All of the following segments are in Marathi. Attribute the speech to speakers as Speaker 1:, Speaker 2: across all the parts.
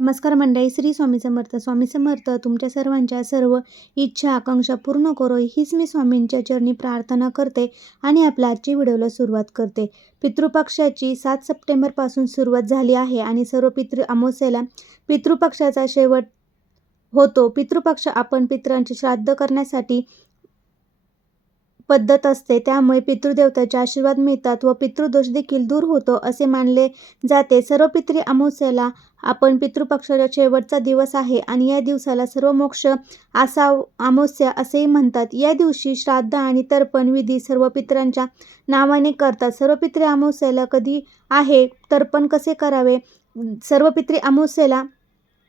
Speaker 1: नमस्कार मंडळी श्री स्वामी समर्थ. स्वामी समर्थ तुमच्या सर्वांच्या सर्व इच्छा आकांक्षा पूर्ण करो. हीच मी स्वामींच्या चरणी प्रार्थना करते आणि आपल्या आजची व्हिडिओला सुरुवात करते. पितृपक्षाची सात सप्टेंबरपासून सुरुवात झाली आहे आणि सर्व पितृ अमावस्येला पितृपक्षाचा शेवट होतो. पितृपक्ष आपण पितरांचे श्राद्ध करण्यासाठी पद्धत असते. त्यामुळे पितृदेवतेचे आशीर्वाद मिळतात व पितृदोष देखील दूर होतो असे मानले जाते. सर्व पित्री अमावस्येला आपण पितृपक्षाचा शेवटचा दिवस आहे आणि या दिवसाला सर्व मोक्ष असाव अमावस्या असेही म्हणतात. या दिवशी श्राद्ध आणि तर्पण विधी सर्व पितरांच्या नावाने करतात. सर्व पितृ अमावस्याला कधी आहे? तर्पण कसे करावे? सर्व पितृ अमावस्येला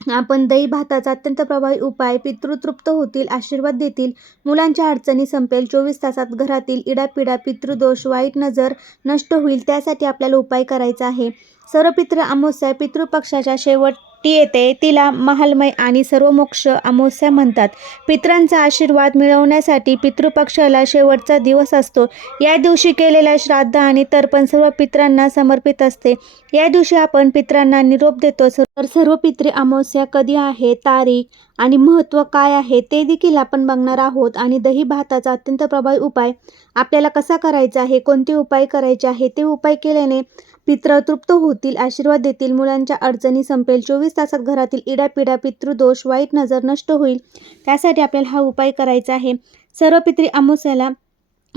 Speaker 1: आपण दही भाताचा अत्यंत प्रभावी उपाय पितृतृप्त होतील आशीर्वाद देतील. मुलांच्या अडचणी संपेल चोवीस तासात घरातील इडापिडा पितृदोष वाईट नजर नष्ट होईल त्यासाठी आपल्याला उपाय करायचा आहे. सर्व पितृ अमावस्या पितृपक्षाच्या शेवट येते तिला महालमय आणि सर्वमोक्ष अमोस्या अमावस्या म्हणतात. पितरांचा आशीर्वाद मिळवण्यासाठी पितृपक्षाला शेवटचा दिवस असतो. या दिवशी केलेला श्राद्ध आणि तर्पण सर्व पितरांना समर्पित असते. या दिवशी आपण पितरांना निरोप देतो. तर सर्व पितृ अमावस्या कधी आहे तारीख आणि महत्त्व काय आहे ते देखील आपण बघणार आहोत. आणि दही भाताचा अत्यंत प्रभावी उपाय आपल्याला कसा करायचा आहे कोणते उपाय करायचे आहे ते उपाय केल्याने पितृ तृप्त होतील आशीर्वाद देतील मुलांच्या अडचणी संपेल चोवीस तासात घरातील इडापिडा पितृदोष वाईट नजर नष्ट होईल. त्यासाठी आपल्याला हा उपाय करायचा आहे. सर्व पित्री अमावस्याला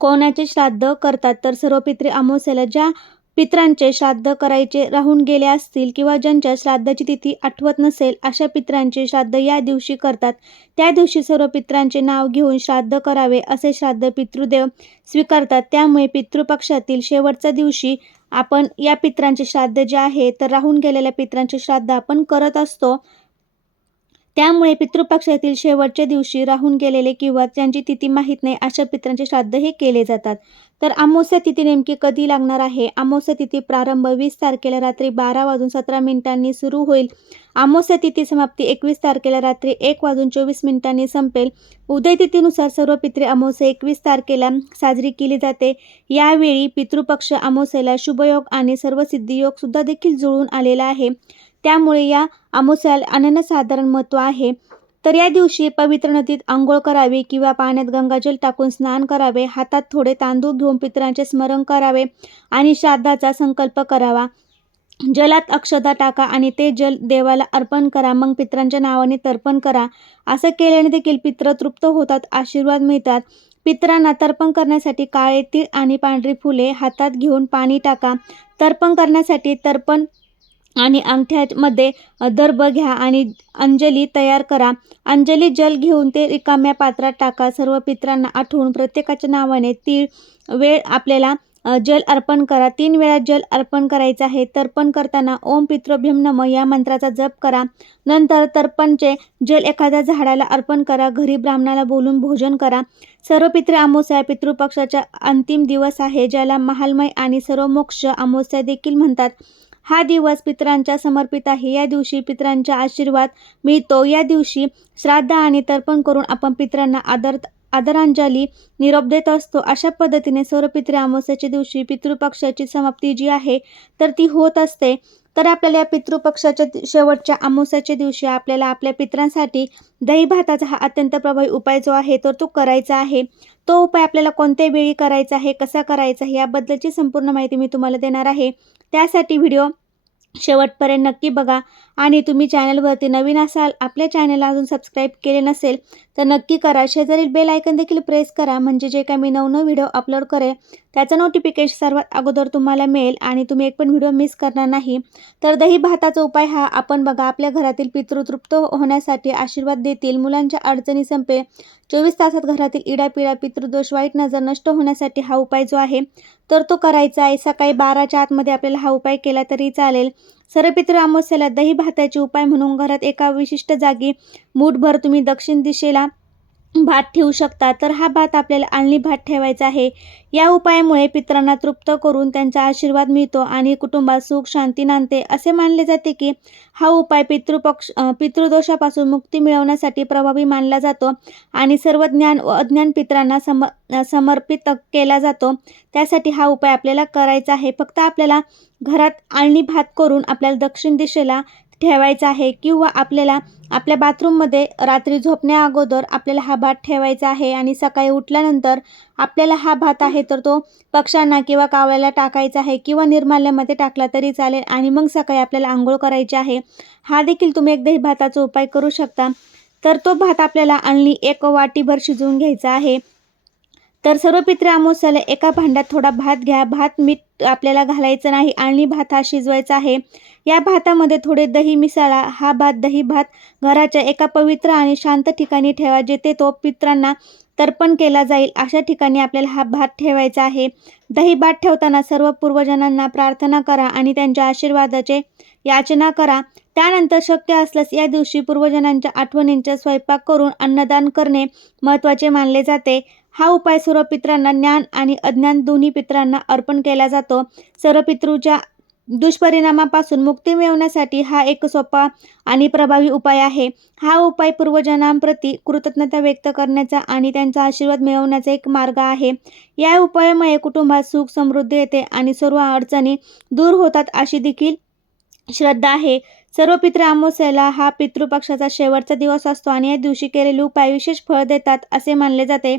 Speaker 1: कोणाचे श्राद्ध करतात तर सर्व पित्री अमावस्याला ज्या पित्रांचे श्राद्ध करायचे राहून गेले असतील किंवा ज्यांच्या श्राद्धाची तिथी आठवत नसेल अशा पित्रांचे श्राद्ध या दिवशी करतात. त्या दिवशी सर्व पित्रांचे नाव घेऊन श्राद्ध करावे असे श्राद्ध पितृदेव स्वीकारतात. त्यामुळे पितृपक्षातील शेवटच्या दिवशी आपण या पित्रांचे श्राद्ध जे आहे तर राहून गेलेल्या पित्रांचे श्राद्ध आपण करत असतो. त्यामुळे पितृपक्षातील शेवटच्या दिवशी राहून गेलेले किंवा त्यांची तिथी माहीत नाही अशा पित्रांचे श्राद्ध हे केले जातात. तर अमावस्या तिथी नेमकी कधी लागणार आहे? अमावस्या तिथी प्रारंभ वीस तारखेला रात्री बारा वाजून सतरा मिनिटांनी सुरू होईल. अमावस्या तिथी समाप्ती एकवीस तारखेला रात्री एक वाजून चोवीस मिनिटांनी संपेल. उदय तिथीनुसार सर्व पितृ अमावस्या एकवीस तारखेला साजरी केली जाते. यावेळी पितृपक्ष अमावस्याला शुभयोग आणि सर्व सिद्धियोग सुद्धा देखील जुळून आलेला आहे. त्यामुळे या अमावस्याला अनन्यसाधारण महत्त्व आहे. तर या दिवशी पवित्र नदीत आंघोळ करावी किंवा पाण्यात गंगाजल टाकून स्नान करावे हातात थोडे तांदूळ घेऊन पितरांचे स्मरण करावे आणि श्राद्धाचा संकल्प करावा. जलात अक्षता टाका आणि ते जल देवाला अर्पण करा मग पित्रांच्या नावाने तर्पण करा. असं केल्याने देखील पित्र तृप्त होतात आशीर्वाद मिळतात. पित्रांना तर्पण करण्यासाठी काळे तीळ आणि पांढरी फुले हातात घेऊन पाणी टाका. तर्पण करण्यासाठी तर्पण आणि अंगठ्यामध्ये दर्भ घ्या आणि अंजली तयार करा. अंजली जल घेऊन ते रिकाम्या पात्रात टाका. सर्व पित्रांना आठवून प्रत्येकाच्या नावाने तीळ वेळ आपल्याला जल अर्पण करा. तीन वेळा जल अर्पण करायचं आहे. तर्पण करताना ओम पितृभीम नम या मंत्राचा जप करा. नंतर तर्पणचे जल एखाद्या झाडाला अर्पण करा. घरी ब्राह्मणाला बोलून भोजन करा. सर्व पितृ अमावस्या पितृपक्षाचा अंतिम दिवस आहे ज्याला महालमय आणि सर्व मोक्ष अमावस्या देखील म्हणतात. हा दिवस पितरांच्या समर्पित आहे. या दिवशी पितरांचा आशीर्वाद मिळतो. या दिवशी श्राद्ध आणि तर्पण करून आपण पितरांना आदर आदरांजली निरोप देत असतो. अशा पद्धतीने सर्व पितृ अमावस्याच्या दिवशी पितृपक्षाची समाप्ती जी आहे तर ती होत असते. तर आपल्याला या पितृपक्षाच्या शेवटच्या अमावस्याच्या दिवशी आपल्याला आपल्या पित्रांसाठी दही भाताचा हा अत्यंत प्रभावी उपाय जो आहे तर तो करायचा आहे. तो उपाय आपल्याला कोणत्या वेळी करायचा आहे कसा करायचा आहे याबद्दलची संपूर्ण माहिती मी तुम्हाला देणार आहे. त्यासाठी व्हिडिओ शेवटपर्यंत नक्की बघा. आणि तुम्ही चॅनलवरती नवीन असाल आपल्या चॅनलला अजून सबस्क्राईब केले नसेल तर नक्की करा. शेजारील बेल आयकन देखील प्रेस करा म्हणजे जे काय मी नवनव व्हिडिओ अपलोड करेल त्याचं नोटिफिकेशन सर्वात अगोदर तुम्हाला मिळेल आणि तुम्ही एक पण व्हिडिओ मिस करणार नाही. तर दही भाताचा उपाय हा आपण बघा आपल्या घरातील पितृतृप्त होण्यासाठी आशीर्वाद देतील मुलांच्या अडचणी संपे चोवीस तासात घरातील इडापिडा पितृदोष वाईट नजर नष्ट होण्यासाठी हा उपाय जो आहे तर तो करायचा आहे. सकाळी बाराच्या आतमध्ये आपल्याला हा उपाय केला तरी चालेल. सरपित्र अमावस्याला दही भाताचे उपाय म्हणून घरात एका विशिष्ट जागी मूठभर तुम्ही दक्षिण दिशेला भात ठेवू शकता. तर हा भात आपल्याला आणली भात ठेवायचा आहे. या उपायामुळे पित्रांना तृप्त करून त्यांचा आशीर्वाद मिळतो आणि कुटुंबात सुख शांती नांदते. असे मानले जाते की हा उपाय पितृपक्ष पितृदोषापासून मुक्ती मिळवण्यासाठी प्रभावी मानला जातो आणि सर्व ज्ञान व अज्ञान पित्रांना सम समर्पित केला जातो. त्यासाठी हा उपाय आपल्याला करायचा आहे. फक्त आपल्याला घरात आळणी भात करून आपल्याला दक्षिण दिशेला ठेवायचा आहे किंवा आपल्याला आपल्या बाथरूममध्ये रात्री झोपण्या अगोदर आपल्याला हा भात ठेवायचा आहे आणि सकाळी उठल्यानंतर आपल्याला हा भात आहे तर तो पक्ष्यांना किंवा कावळ्याला टाकायचा आहे किंवा निर्माल्यामध्ये टाकला तरी चालेल आणि मग सकाळी आपल्याला आंघोळ करायची आहे. हा देखील तुम्ही एक दही भाताचा उपाय करू शकता. तर तो भात आपल्याला आणली एक वाटीभर शिजवून घ्यायचा आहे. तर सर्व पित्रे अमावस्याला एका भांड्यात थोडा भात घ्या. भात मीठ आपल्याला घालायचं नाही आणि भात हा शिजवायचा आहे. या भातामध्ये थोडे दही मिसाळा. हा भात दही भात घराच्या एका पवित्र आणि शांत ठिकाणी ठेवा जेथे तो पित्रांना तर्पण केला जाईल. अशा ठिकाणी आपल्याला हा भात ठेवायचा आहे. दही भात ठेवताना सर्व पूर्वजनांना प्रार्थना करा आणि त्यांच्या आशीर्वादाचे याचना करा. त्यानंतर शक्य असल्यास या दिवशी पूर्वजनांच्या आठवणींचा स्वयंपाक करून अन्नदान करणे महत्त्वाचे मानले जाते. हा उपाय सर्व पित्रांना ज्ञान आणि अज्ञान दोन्ही पित्रांना अर्पण केला जातो. सर्व पितृच्या दुष्परिणामापासून मुक्ती मिळवण्यासाठी हा एक सोपा आणि प्रभावी उपाय आहे. हा उपाय पूर्वजनांप्रती कृतज्ञता व्यक्त करण्याचा आणि त्यांचा आशीर्वाद मिळवण्याचा एक मार्ग आहे. या उपायामुळे कुटुंबात सुख समृद्धी येते आणि सर्व अडचणी दूर होतात अशी देखील श्रद्धा आहे. सर्व पित्र अमावस्याला हा पितृपक्षाचा शेवटचा दिवस असतो आणि या दिवशी केलेले उपाय विशेष फळ देतात असे मानले जाते.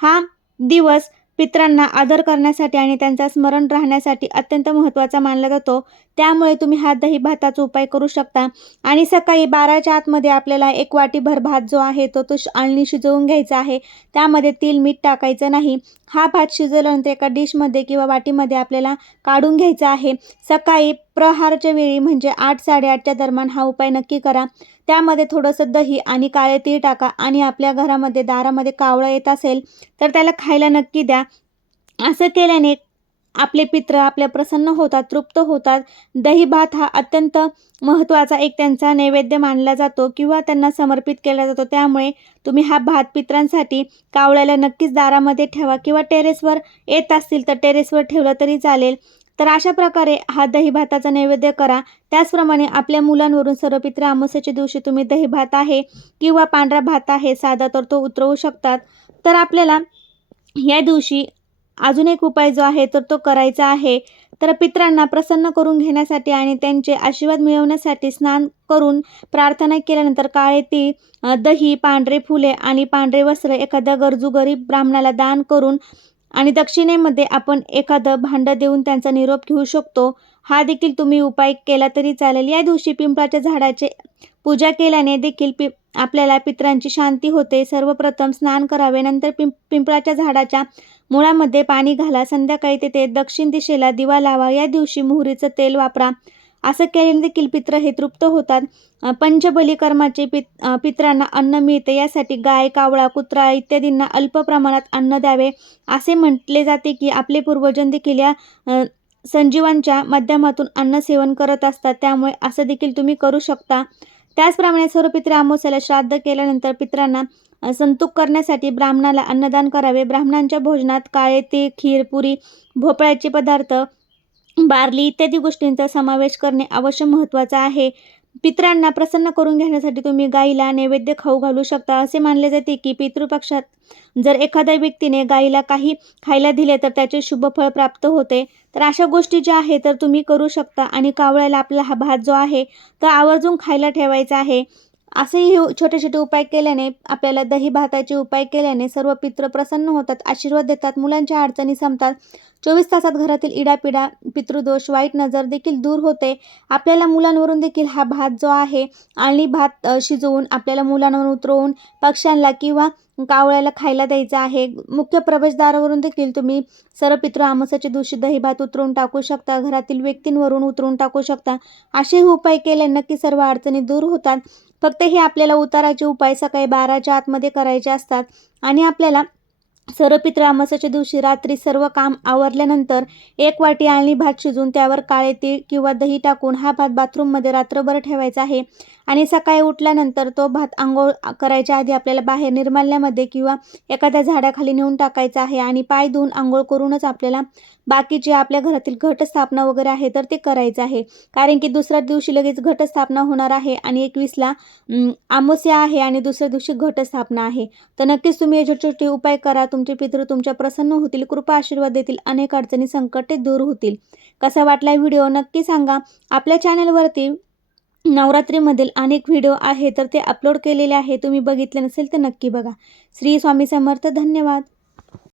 Speaker 1: हा दिवस पित्रांना आदर करण्यासाठी आणि त्यांचा स्मरण राहण्यासाठी अत्यंत महत्त्वाचा मानला जातो. त्यामुळे तुम्ही हा दही भाताचा उपाय करू शकता. आणि सकाळी बाराच्या आतमध्ये आपल्याला एक वाटीभर भात जो आहे तो तो आळणी शिजवून घ्यायचा आहे. त्यामध्ये तेल मीठ टाकायचं नाही. हा भात शिजवल्यानंतर एका डिशमध्ये किंवा वाटीमध्ये आपल्याला काढून घ्यायचा आहे. सकाळी प्रहारच्या वेळी म्हणजे आठ साडेआठच्या दरम्यान हा उपाय नक्की करा. त्यामध्ये थोडंसं दही आणि काळे तीळ टाका आणि आपल्या घरामध्ये दारामध्ये कावळं येत असेल तर त्याला खायला नक्की द्या. असं केल्याने आपले पित्र आपल्या प्रसन्न होतात तृप्त होतात. दही भात हा अत्यंत महत्त्वाचा एक त्यांचा नैवेद्य मानला जातो किंवा त्यांना समर्पित केला जातो. त्यामुळे तुम्ही हा भात पित्रांसाठी कावळ्याला नक्कीच दारामध्ये ठेवा किंवा टेरेसवर येत असतील तर टेरेसवर ठेवलं तरी चालेल. तर अशा प्रकारे हा दही भाताचा नैवेद्य करा. त्याचप्रमाणे आपल्या मुलांवरून सर्व पित्र अमावस्याच्या दिवशी तुम्ही दही भात आहे किंवा पांढरा भात आहे साधा तर तो उतरवू शकतात. तर आपल्याला या दिवशी अजून एक उपाय जो आहे तर तो करायचा आहे. तर पित्रांना प्रसन्न करून घेण्यासाठी आणि त्यांचे आशीर्वाद मिळवण्यासाठी स्नान करून प्रार्थना केल्यानंतर काळे ती दही पांढरे फुले आणि पांढरे वस्त्र एखाद्या गरजू गरीब ब्राह्मणाला दान करून आणि दक्षिणेमध्ये आपण एखादं भांडं देऊन त्यांचा निरोप घेऊ शकतो. हा देखील तुम्ही उपाय केला तरी चालेल. या दिवशी पिंपळाच्या झाडाचे पूजा केल्याने देखील पि आपल्याला पित्रांची शांती होते. सर्वप्रथम स्नान करावे. नंतर पिंप पिंपळाच्या झाडाच्या मुळामध्ये पाणी घाला. संध्याकाळी तेथे दक्षिण दिशेला दिवा लावा. या दिवशी मोहरीचं तेल वापरा. असं केल्याने देखील पित्र हे तृप्त होतात. पंचबली कर्माचे पित पित्रांना अन्न मिळते. यासाठी गाय कावळा कुत्रा इत्यादींना अल्प प्रमाणात अन्न द्यावे. असे म्हटले जाते की आपले पूर्वजन देखील या संजीवांच्या माध्यमातून अन्न सेवन करत असतात. त्यामुळे असं देखील तुम्ही करू शकता. त्याचप्रमाणे सर्व पित्रे अमावस्याला श्राद्ध केल्यानंतर पित्रांना संतुक करण्यासाठी ब्राह्मणाला अन्नदान करावे. ब्राह्मणांच्या भोजनात काळे ते खीर पुरी भोपळ्याचे पदार्थ बार्ली इत्यादी गोष्टींचा समावेश करणे अवश्य महत्त्वाचा आहे. पित्रांना प्रसन्न करून घेण्यासाठी तुम्ही गाईला नैवेद्य खाऊ घालू शकता. असे मानले जाते की पितृपक्षात जर एखाद्या व्यक्तीने गाईला काही खायला दिले तर त्याचे शुभ फळ प्राप्त होते. तर अशा गोष्टी ज्या आहेत तर तुम्ही करू शकता. आणि कावळ्याला आपला हा भात जो आहे तो आवर्जून खायला ठेवायचा आहे. असेही छोटे छोटे उपाय केल्याने आपल्याला दही भाताचे उपाय केल्याने सर्व पित्र प्रसन्न होतात आशीर्वाद देतात मुलांच्या अडचणी संपतात. चोवीस तासात घरातील इडापिडा पितृदोष वाईट नजर देखील दूर होते. आपल्याला मुलांवरून देखील हा भात जो आहे आणि भात शिजवून आपल्याला मुलांवर उतरवून पक्ष्यांना किंवा कावळ्याला खायला द्यायचा आहे. मुख्य प्रवेशद्वारावरून देखील तुम्ही सर्व पितृ आमसाच्या दिवशी दही भात उतरवून टाकू शकता घरातील व्यक्तींवरून उतरवून टाकू शकता. असे उपाय केल्याने नक्की सर्व अडचणी दूर होतात. फक्त हे आपल्याला उताराचे उपाय सकाळी बाराच्या आतमध्ये करायचे असतात आणि आपल्याला सर्व पित्र अमासाच्या दिवशी रात्री सर्व काम आवरल्यानंतर एक वाटी आळणी भात शिजून त्यावर काळे तीळ किंवा दही टाकून हा भात बाथरूममध्ये रात्रभर ठेवायचा आहे. आणि सकाळी उठल्यानंतर तो भात आंघोळ करायच्या आधी आपल्याला बाहेर निर्माल्यामध्ये किंवा एखाद्या झाडाखाली नेऊन टाकायचा आहे आणि पाय धुवून आंघोळ करूनच आपल्याला बाकीचे आपल्या घरातील घटस्थापना वगैरे आहे तर ते करायचं आहे. कारण की दुसऱ्या दिवशी लगेच घटस्थापना होणार आहे आणि एकवीसला आमोस्या आहे आणि दुसऱ्या दिवशी घटस्थापना आहे. तर नक्कीच तुम्ही हे छोटे छोटे उपाय करा. तुमचे पितृ तुमच्या प्रसन्न होतील कृपा आशीर्वाद देतील अनेक अडचणी संकटे दूर होतील. कसा वाटला व्हिडिओ नक्की सांगा. आपल्या चॅनलवरती नवरात्रीमधील अनेक व्हिडिओ आहे तर ते अपलोड केलेले आहे. तुम्ही बघितले नसेल तर नक्की बघा. श्री स्वामी समर्थ धन्यवाद.